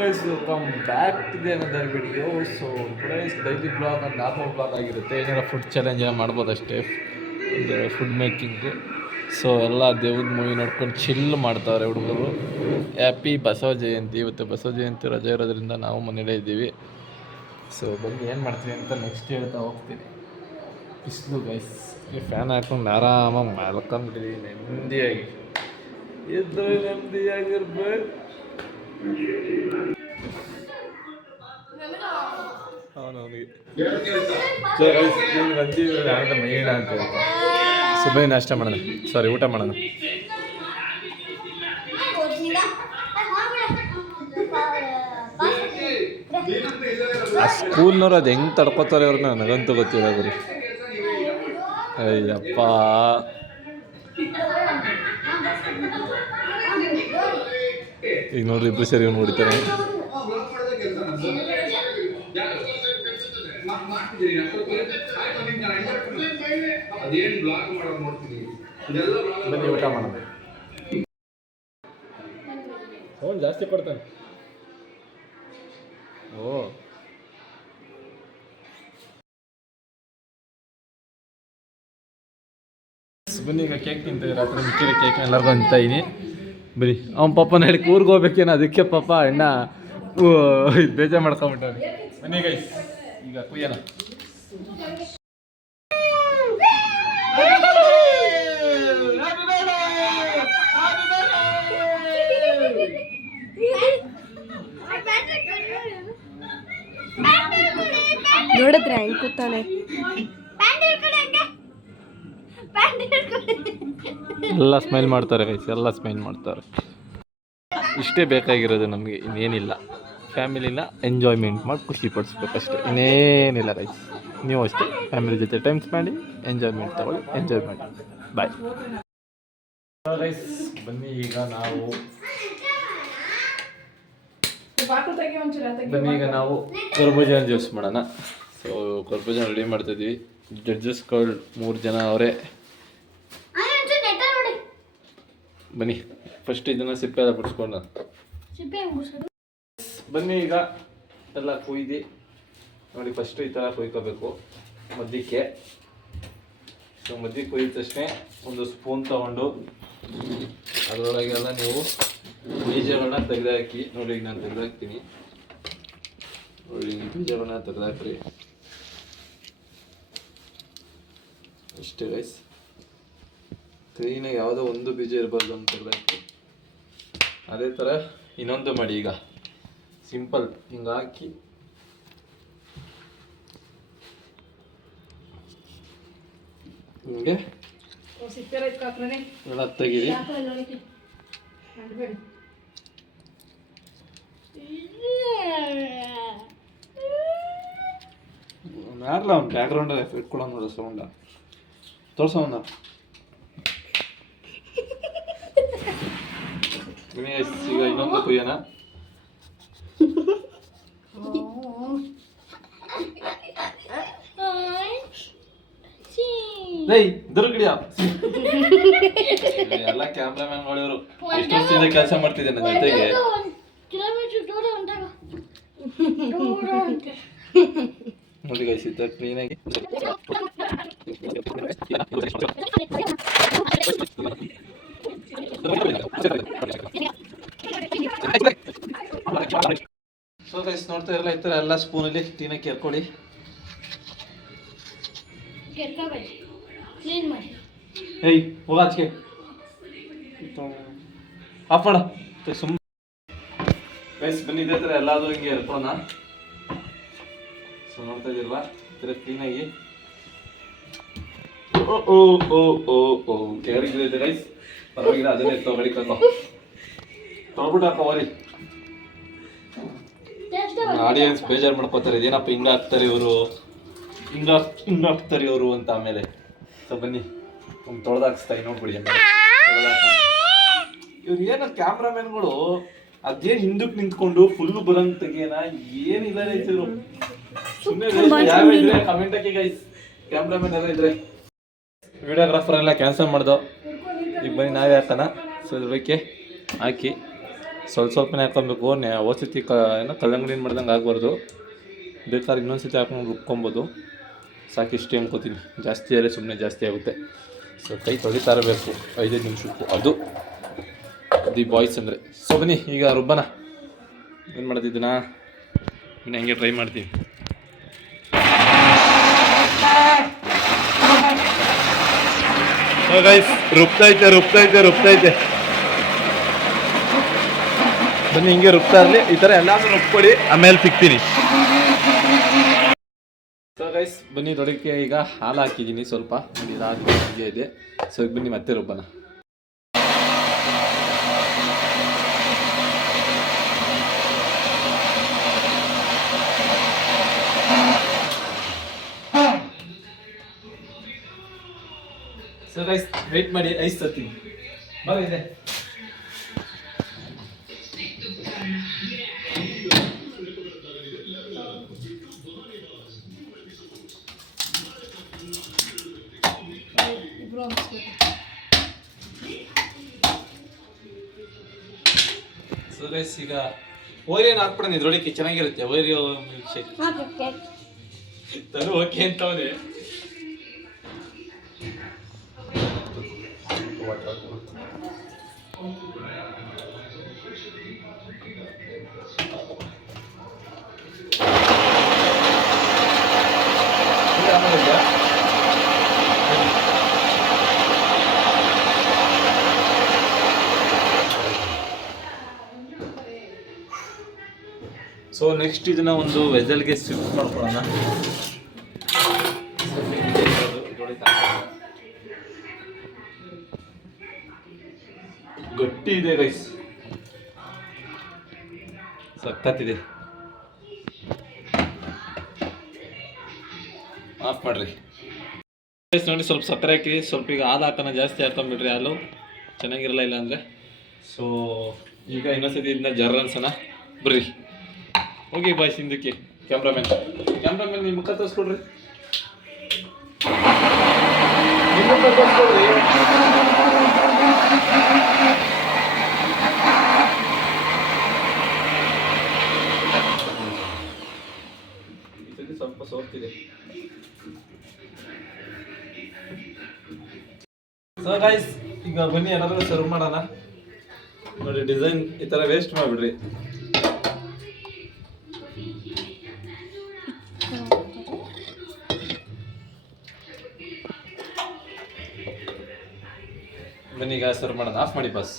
Welcome back to the another video. So today's daily blog and normal blog ಆಗಿರುತ್ತೆ. ಏನಾರ food challenge ಮಾಡ್ಬೋದು ಅಷ್ಟೇ, ಒಂದು ಫುಡ್ ಮೇಕಿಂಗು. ಸೊ ಎಲ್ಲ ದೇವ್ರ ಮೂವಿ ನೋಡ್ಕೊಂಡು ಚಿಲ್ ಮಾಡ್ತಾವ್ರೆ ಹುಡುಗರು. ಹ್ಯಾಪಿ ಬಸವ ಜಯಂತಿ. ಇವತ್ತು ಬಸವ ಜಯಂತಿ ರಜೆ ಇರೋದ್ರಿಂದ ನಾವು ಮನೇಲೇ ಇದ್ದೀವಿ. ಸೊ ಬಂದು ಏನು ಮಾಡ್ತೀವಿ ಅಂತ ನೆಕ್ಸ್ಟ್ ಹೇಳ್ತಾ ಹೋಗ್ತೀನಿ. ಬಿಸಿಲು ಗೈಸ್, ಫ್ಯಾನ್ ಹಾಕೊಂಡು ಆರಾಮಾಗಿ ಮಲ್ಕೊಂಡ್ಬಿಟ್ಟಿದ್ದೀವಿ ನೆಮ್ಮದಿಯಾಗಿ. ಇದ್ದು ನೆಮ್ಮದಿಯಾಗಿರ್ಬೇಕು. ಅವನಿಗೆ ಮೈಣ ಅಂತ ಸುಬೈ ನಾಷ್ಟ ಮಾಡೋಣ, ಸಾರಿ ಊಟ ಮಾಡೋಣ. ಆ ಸ್ಕೂಲ್ನವ್ರು ಅದು ಹೆಂಗೆ ತಡ್ಕೋತಾರೆ ಅವ್ರನ್ನ ನನಗಂತೂ ಗೊತ್ತಿಲ್ಲ ಗುರು. ಅಯ್ಯಪ್ಪ, ಈಗ ನೋಡ್ರಿ ಇಬ್ರು ಸರಿ ನೋಡಿತಾರೆ. ಬನ್ನಿ ಊಟ ಮಾಡೋಣ. ಅವನು ಜಾಸ್ತಿ ಕೊಡ್ತಾನೆ. ಓ ಬನ್ನಿ, ಈಗ ಕೇಕ್ ತಿಂತೀವಿ. ರಾತ್ರಿ ಮಿಕ್ಕಿರಿ ಕೇಕ್ ಎಲ್ಲರಿಗೂ ಅಂತ ಇದೀನಿ. ಬರೀ ಅವ್ನ ಪಾಪನ ಹೇಳಿ ಊರಿಗೆ ಹೋಗ್ಬೇಕೇನೋ, ಅದಕ್ಕೆ ಪಾಪ ಅಣ್ಣ ಬೇಜಾರು ಮಾಡ್ಕೊಂಬಿಟ್ಟವ್ರಿ. ಬನ್ನಿ ಗೈಸ್, ಈಗ ಕುಯ್ಯೋಣ. ನೋಡಿದ್ರೆ ಹೆಂಗ್ ಕೂತಾನೆ. ಎಲ್ಲ ಸ್ಮೈಲ್ ಮಾಡ್ತಾರೆ ಗೈಸ್, ಎಲ್ಲ ಸ್ಮೈಲ್ ಮಾಡ್ತಾರೆ. ಇಷ್ಟೇ ಬೇಕಾಗಿರೋದು ನಮಗೆ, ಇನ್ನೇನಿಲ್ಲ. ಫ್ಯಾಮಿಲಿನ ಎಂಜಾಯ್ಮೆಂಟ್ ಮಾಡಿ ಖುಷಿ ಪಡಿಸ್ಬೇಕಷ್ಟೇ, ಇನ್ನೇನಿಲ್ಲ ಗೈಸ್. ನೀವು ಅಷ್ಟೇ ಫ್ಯಾಮಿಲಿ ಜೊತೆ ಟೈಮ್ ಸ್ಪೆಂಡ್, ಎಂಜಾಯ್ಮೆಂಟ್ ತಗೊಳ್ಳಿ, ಎಂಜಾಯ್ ಮಾಡಿ. Bye guys. ಬನ್ನಿ ಈಗ ನಾವು ಕರ್ಬೂಜಾನ ಜ್ಯೂಸ್ ಮಾಡೋಣ. ಸೊ ಕರ್ಬೂಜಾನ ರೆಡಿ ಮಾಡ್ತಿದ್ವಿ. ಜಡ್ಜಸ್ಗಳು 3 ಜನ ಅವರೇ. ಬನ್ನಿ ಫಸ್ಟ್ ಇದನ್ನು ಸಿಪ್ಪೆ ಎಲ್ಲ ಬಿಡಿಸ್ಕೊಂಡು ಬನ್ನಿ. ಈಗ ಎಲ್ಲ ಕೊಯ್ದು ನೋಡಿ, ಫಸ್ಟ್ ಈ ಥರ ಕೊಯ್ಕೋಬೇಕು ಮಧ್ಯಕ್ಕೆ. ಸೊ ಮಧ್ಯಕ್ಕೆ ಕೊಯ್ದ ತಕ್ಷಣ ಒಂದು ಸ್ಪೂನ್ ತೊಗೊಂಡು ಅದರೊಳಗೆಲ್ಲ ನೀವು ಬೀಜಗಳನ್ನ ತೆಗೆದಾಕಿ. ನೋಡಿ ಈಗ ನಾನು ತೆಗೆದಾಕ್ತೀನಿ. ನೋಡಿ ಬೀಜಗಳನ್ನ ತೆಗೆದಾಕ್ರಿ ಅಷ್ಟೇ ಗೈಸ್. ಕ್ಲೀನಾಗಿ ಯಾವುದೋ ಒಂದು ಬೀಜ ಇರಬಾರ್ದು ಅಂತ ತೆಗೆದಾಕಿ. ಅದೇ ಥರ ಇನ್ನೊಂದು ಮಾಡಿ. ಈಗ ಸಿಂಪಲ್ ಹಿಂಗೆ ಹಾಕಿ ಹಿಂಗೆ ಎಲ್ಲ ತೆಗೀರಿ. ಯಾರಲ್ಲ ಅವ್ನು ಬ್ಯಾಕ್ಗ್ರೌಂಡ್ ಎಫೆಕ್ಟ್ ಕೊಡೋ ನೋಡ ಸೌಂಡ ತೋರ್ಸವನ್ನ. ಈಗ ಇನ್ನೊಂದು ಕುಯ್ಯೋಣ. ಎಲ್ಲ ಕ್ಯಾಮ್ರಾಮನ್ ಮಾಡಿದ್ರು. ಎಷ್ಟು ವರ್ಷದಿಂದ ಕೆಲಸ ಮಾಡ್ತಿದ್ದೆ ನನ್ನ ಜೊತೆಗೆ. ನೋಡಿ ಗೈಸ್, ಈ ಥರ ಕ್ಲೀನಾಗಿ ಸೊ ಗೈಸ್ ನೋಡ್ತಾ ಇರಲ್ಲ, ಈ ಥರ ಎಲ್ಲ ಸ್ಪೂನಲ್ಲಿ ಕ್ಲೀನಾಗಿ ಕೆರ್ಕೊಳ್ಳಿ. ಏಯ್ ಹೋಗಾಚಿಗೆ ಆಫ್ ಮಾಡ ಸುಮ್ಮನೆ. ಗೈಸ್ ಬನ್ನಿ, ಇದೇ ಥರ ಎಲ್ಲಾದರೂ ಹಿಂಗೆ ಎರ್ಕೊಳ್ಳೋಣ. ಸೊ ನೋಡ್ತಾ ಇದ್ದೀರಲ್ಲ, ಈ ಥರ ಕ್ಲೀನಾಗಿ. ಓ ಓ ಓ ಓ ಓ ಕೇಳಿಗಿದೆ ಗೈಸ್, ಪರವಾಗಿಲ್ಲ, ಅದನ್ನೇ ತೊಗೊಳ್ಳಿ. ತೊಗೊಳ್ಬಿಟ್ಟು ಹಾಕೋರಿ. ಆಡಿಯನ್ಸ್ ಬೇಜಾರು ಮಾಡ್ಕೋತಾರೆ, ಇದೇನಪ್ಪ ಹಿಂಗೆ ಹಾಕ್ತಾರೆ ಇವರು, ಹಿಂಗೆ ಹಾಕ್ತಾರೆ ಇವರು ಅಂತ. ಆಮೇಲೆ ಸೊ ಬನ್ನಿ ಒಂದು ತೊಳೆದಾಕ್ಸ್ತಾ ನೋಡ್ಬಿಡಿ. ಇವ್ರು ಏನೋ ಕ್ಯಾಮ್ರಾಮನ್ಗಳು ಅದೇನು ಹಿಂದಕ್ಕೆ ನಿಂತ್ಕೊಂಡು ಫುಲ್ ಬರಂಗ್ ತೆಗಿಯೋಣ, ಏನಿಲ್ಲ ಇವರು. ಸುಮ್ಮನೆ ಕಮೆಂಟ್ ಹಾಕಿ ಗೈಸ್, ಕ್ಯಾಮ್ರಾಮನ್ ಎಲ್ಲ ಇದ್ರೆ. ವಿಡಿಯೋಗ್ರಾಫರ್ ಎಲ್ಲ ಕ್ಯಾನ್ಸಲ್ ಮಾಡ್ದೋ. ಈಗ ಬನ್ನಿ ನಾವೇ ಹಾಕೋಣ. ಸೊ ಇದ್ರ ಬಗ್ಗೆ ಹಾಕಿ ಸ್ವಲ್ಪನೇ ಹಾಕೊಬೇಕು. ಓಸತಿ ಏನೋ ಕಲ್ಲಂಗಡಿ ಮಾಡ್ದಂಗೆ ಆಗಬಾರ್ದು. ಬೇಕಾದ್ರೆ ಇನ್ನೊಂದು ಸತಿ ಹಾಕೊಂಡು ರುಬ್ಕೊಬೋದು. ಸಾಕಿಷ್ಟೇ ಅನ್ಕೋತೀನಿ. ಜಾಸ್ತಿ ಆದರೆ ಸುಮ್ಮನೆ ಜಾಸ್ತಿ ಆಗುತ್ತೆ. ಸೊ ಕೈ ತೊಳಿತಾ ಇರಬೇಕು 5 ನಿಮಿಷಕ್ಕೂ. ಅದು ದಿ ಬಾಯ್ಸ್ ಅಂದರೆ. ಸೊ ಬನ್ನಿ ಈಗ ರುಬ್ಬನ. ಏನು ಮಾಡೋದಿದ್ದನ್ನ ಬನ್ನಿ ಹಂಗೆ ಟ್ರೈ ಮಾಡ್ತೀನಿ. ಗೈಸ್ ರುಬ್ತೈತೆ. ಬನ್ನಿ ಹಿಂಗೆ ರುಬ್ತಾ ಇರಲಿ. ಈ ಥರ ಎಲ್ಲಾದ್ರೂ ರುಬ್ಕೊಡಿ, ಆಮೇಲೆ ಸಿಗ್ತೀನಿ. ಸೊ ಗೈಸ್ ಬನ್ನಿ ತೊಡಕ್ಕೆ ಈಗ ಹಾಲು ಹಾಕಿದ್ದೀನಿ ಸ್ವಲ್ಪ. ಇದಾದ ಹೀಗೆ ಇದೆ. ಸೊ ಈಗ ಬನ್ನಿ ಮತ್ತೆ ರುಬ್ಬನ. ಸೊ ಗೈಸ್ ವೆಯ್ಟ್ ಮಾಡಿ, ಐಸ್ ತರ್ತೀನಿ. ಇದೆ ಸೊ ಗೈಸ್ ಈಗ ಓರಿಯನ್ ಹಾಕ್ಬಿಡೋಣ ಇದ್ರೊಳಗೆ, ಚೆನ್ನಾಗಿರುತ್ತೆ. ಓರಿಯೋ ಮಿಲ್ಕ್ ಶೇಕ್ ತನು ಓಕೆ ಅಂತವನೇ. ಸೊ ನೆಕ್ಸ್ಟ್ ಇದನ್ನ ಒಂದು ವೆಸಲ್ಗೆ ಶಿಫ್ಟ್ ಮಾಡ್ಕೊಳ್ಳೋಣ. ಗಟ್ಟಿ ಇದೆ ಗೈಸ್, ಸಖತ್ತಿದೆ. ಆಫ್ ಮಾಡ್ರಿ ಗೈಸ್. ನೋಡಿ ಸ್ವಲ್ಪ ಸಕ್ಕರೆ ಹಾಕಿ, ಸ್ವಲ್ಪ ಈಗ ಹಾಲು ಹಾಕೋಣ. ಜಾಸ್ತಿ ಹಾಕೊಂಡ್ಬಿಟ್ರಿ ಹಾಲು ಚೆನ್ನಾಗಿರಲ್ಲ, ಇಲ್ಲ ಅಂದರೆ. ಸೊ ಈಗ ಇನ್ನೊಂದ್ಸತಿ ಇದನ್ನ ಜರ್ರ ಅನ್ಸೋಣ. ಬರ್ರಿ ಹೋಗಿ ಬಾಯ್ಸ್ ಹಿಂದಕ್ಕೆ. ಕ್ಯಾಮ್ರಾಮನ್ ನಿಮ್ಮ ಮುಖ ತೋರಿಸ್ಕೊಡ್ರಿ. ಸ್ವಲ್ಪ ಸೋರ್ತಿದೆ. ಸೊ ಗೈಸ್ ಈಗ ಬನ್ನಿ ಏನಾದರೂ ಸರ್ವ್ ಮಾಡೋಣ. ನೋಡಿ ಡಿಸೈನ್ ಈ ಥರ ವೇಸ್ಟ್ ಮಾಡಿಬಿಡ್ರಿ. ಬನ್ನಿ ಈಗ ಸರ್ವ್ ಮಾಡೋಣ. ಆಫ್ ಮಾಡಿ ಬಾಸ್.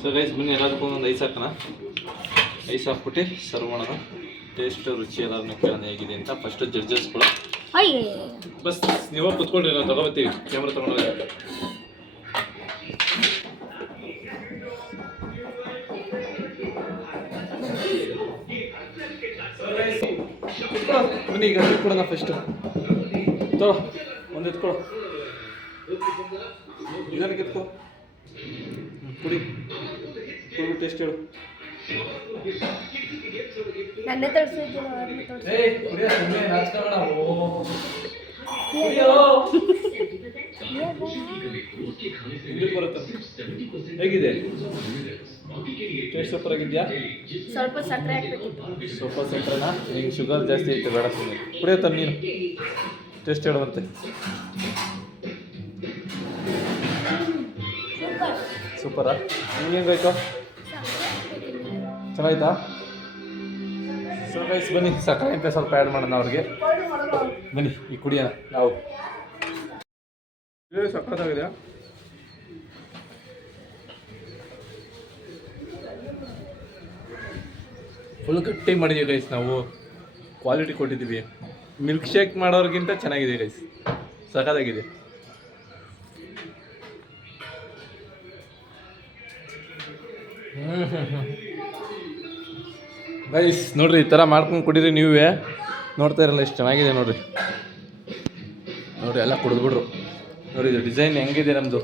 ಸೊ ಗೈಸ್ ಬನ್ನಿ ಎಲ್ಲದಕ್ಕೂ ಒಂದು ಐಸ್ ಹಾಕೋಣ. ಐಸ್ ಹಾಕ್ಬಿಟ್ಟು ಸರ್ವ್ ಮಾಡೋಣ. ಟೇಸ್ಟ್ ರುಚಿ ಎಲ್ಲರನ್ನ ಕೇಳೋಣ ಹೇಗಿದೆ ಅಂತ. ಫಸ್ಟ್ ಜಡ್ಜಸ್ಗಳು ಬಸ್ ನೀವು ಕುತ್ಕೊಂಡ್ರಿ, ನಾವು ತಗೋಬತ್ತೀವಿ. ಕ್ಯಾಮ್ರಾ ತಗೊಂಡೋಗಿ ಬನ್ನಿ ಈಗ ಎತ್ಕೊಡೋಣ. ಫಸ್ಟ್ ತಗೋ ಒಂದು ಎತ್ಕೊಳೋ, ಇದಕ್ಕೆ ಎತ್ಕೊ, ಕುಡಿ ಕುಡಿ ಟೇಸ್ಟ್ ಹೇಳು. ಹೇಗಿದೆ ಟೇಸ್ಟ್? ಸೂಪರ್ ಆಗಿದ್ಯಾ? ಸ್ವಲ್ಪ ಸಕ್ಕರೆ ಹಾಕ್ಬೇಕಿತ್ತು. ಸ್ವಲ್ಪ ಸಕ್ಕರೆನಾ? ಈಗ ಶುಗರ್ ಜಾಸ್ತಿ ಐತೆ, ಬೇಡ ಸುಮ್ಮನೆ ಕುಡಿಯತ್ತ ನೀನು. ಟೇಸ್ಟ್ ಹೇಳುವಂತೆ. ಸೂಪರಾ? ನಿಮ್ಗೆ ಹೆಂಗಾಯ್ತು? ಚೆನ್ನಾಯ್ತಾ? ಸೊ ಗೈಸ್ ಬನ್ನಿ ಸಕ್ಕರೆ ಅಂತ ಸ್ವಲ್ಪ ಆ್ಯಡ್ ಮಾಡೋಣ ಅವ್ರಿಗೆ. ಬನ್ನಿ ಈ ಕುಡಿಯೋಣ ನಾವು. ಸಕ್ಕತ್ತಾಗಿದೆ. ಫುಲ್ ಗಟ್ಟಿ ಮಾಡಿದ್ದೀವಿ ಗೈಸ್. ನಾವು ಕ್ವಾಲಿಟಿ ಕೊಟ್ಟಿದ್ದೀವಿ. ಮಿಲ್ಕ್ ಶೇಕ್ ಮಾಡೋರಿಗಿಂತ ಚೆನ್ನಾಗಿದೆ ಗೈಸ್, ಸಖತ್ತಾಗಿದೆ. ಗೈಸ್ ನೋಡ್ರಿ, ಈ ಥರ ಮಾಡ್ಕೊಂಡು ಕುಡೀರಿ ನೀವೇ. ನೋಡ್ತಾ ಇರಲ್ಲ ಎಷ್ಟು ಚೆನ್ನಾಗಿದೆ ನೋಡ್ರಿ. ನೋಡ್ರಿ ಎಲ್ಲ ಕುಡಿದ್ಬಿಡ್ರು. ನೋಡಿ ಇದು ಡಿಸೈನ್ ಹೆಂಗಿದೆ ನಮ್ಮದು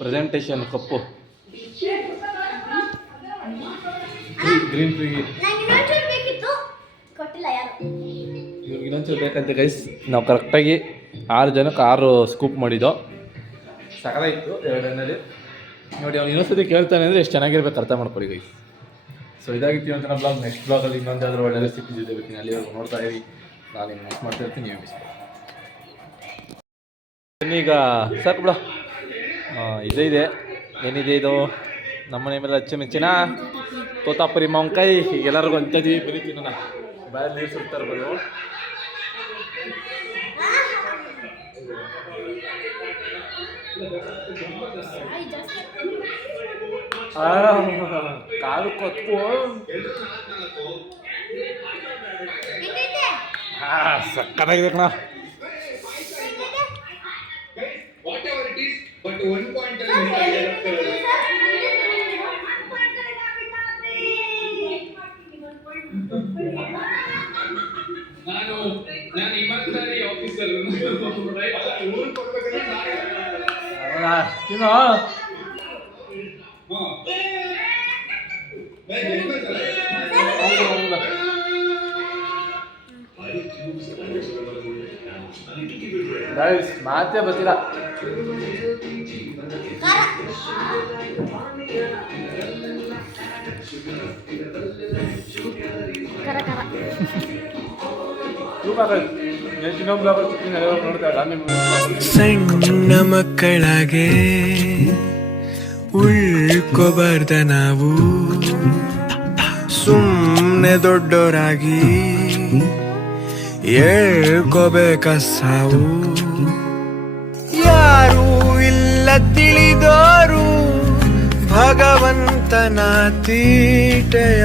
ಪ್ರೆಸೆಂಟೇಷನ್. ಕಪ್ಪು ಗ್ರೀನ್ ಟ್ರೀ. ಇವ್ರಿಗೆ ಇನ್ನೊಂಚೂರು ಬೇಕಂತೆ ಗೈಸ್. ನಾವು ಕರೆಕ್ಟಾಗಿ 6 ಜನಕ್ಕೆ 6 ಸ್ಕೂಪ್ ಮಾಡಿದ್ದೋ. ಸಕಲ ಇತ್ತು 2 ಎಣ್ಣೆಲಿ. ನೋಡಿ ಅವ್ನು ಇನ್ನೊಂದ್ಸತಿ ಕೇಳ್ತಾನೆ ಅಂದರೆ ಎಷ್ಟು ಚೆನ್ನಾಗಿರ್ಬೇಕು ಅರ್ಥ ಮಾಡ್ಕೊಳ್ಳಿ ಗೈಸ್. ಸೊ ಇದಾಗಿತ್ತು ಇವತ್ತಿನ ಬ್ಲಾಗ್. ನೆಕ್ಸ್ಟ್ ಬ್ಲಾಗಲ್ಲಿ ಇನ್ನೊಂದಾದರೂ ಒಳ್ಳೆ ರೆಸಿಪಿ ಜೊತೆ ಬರ್ತೀನಿ. ಅಲ್ಲಿವರೆಗೂ ನೋಡ್ತಾ ಇರಿ. ನಾನು ನಿಮ್ಗೆ ನೆಕ್ಸ್ಟ್ ಮಾಡ್ತಾ ಇರ್ತೀನಿ. ನೀವು ಮಿಸ್ ಈಗ ಸಾಕು ಬಿಡ. ಇದೆ ಏನಿದೆ ಇದು ನಮ್ಮನೆ ಮೇಲೆ ಅಚ್ಚುಮೆಚ್ಚಿನ ತೋತಾಪುರಿ ಮಾವಿನಕಾಯಿ. ಈಗ ಎಲ್ಲರಿಗೂ ಅಂತಿದ್ದೀವಿ ಬರೀತೀನಿ ನಾನು ಬಾಯಲ್ಲಿ ನೀರು ಸುಡ್ತಾ ಇರ್ಬೋದು. ಕಾಲು ಕೊತ್ಕು ಸಕ್ಕತ್ತಾಗಿದೆ ಕಣ. ತಿನ್ನೋ ಮಾತೇ ಬರ್ತಿಲ್ಲ. ಸಣ್ಣ ಮಕ್ಕಳಾಗೆ ಉಳ್ಕೋಬಾರ್ದ ನಾವು, ಸುಮ್ಮನೆ ದೊಡ್ಡೋರಾಗಿ ಹೇಳ್ಕೋಬೇಕ ಸಾವು. ಯಾರೂ ಇಲ್ಲ ತಿಳಿದೋರು ಭಗವಂತನ ತೀಟೆಯ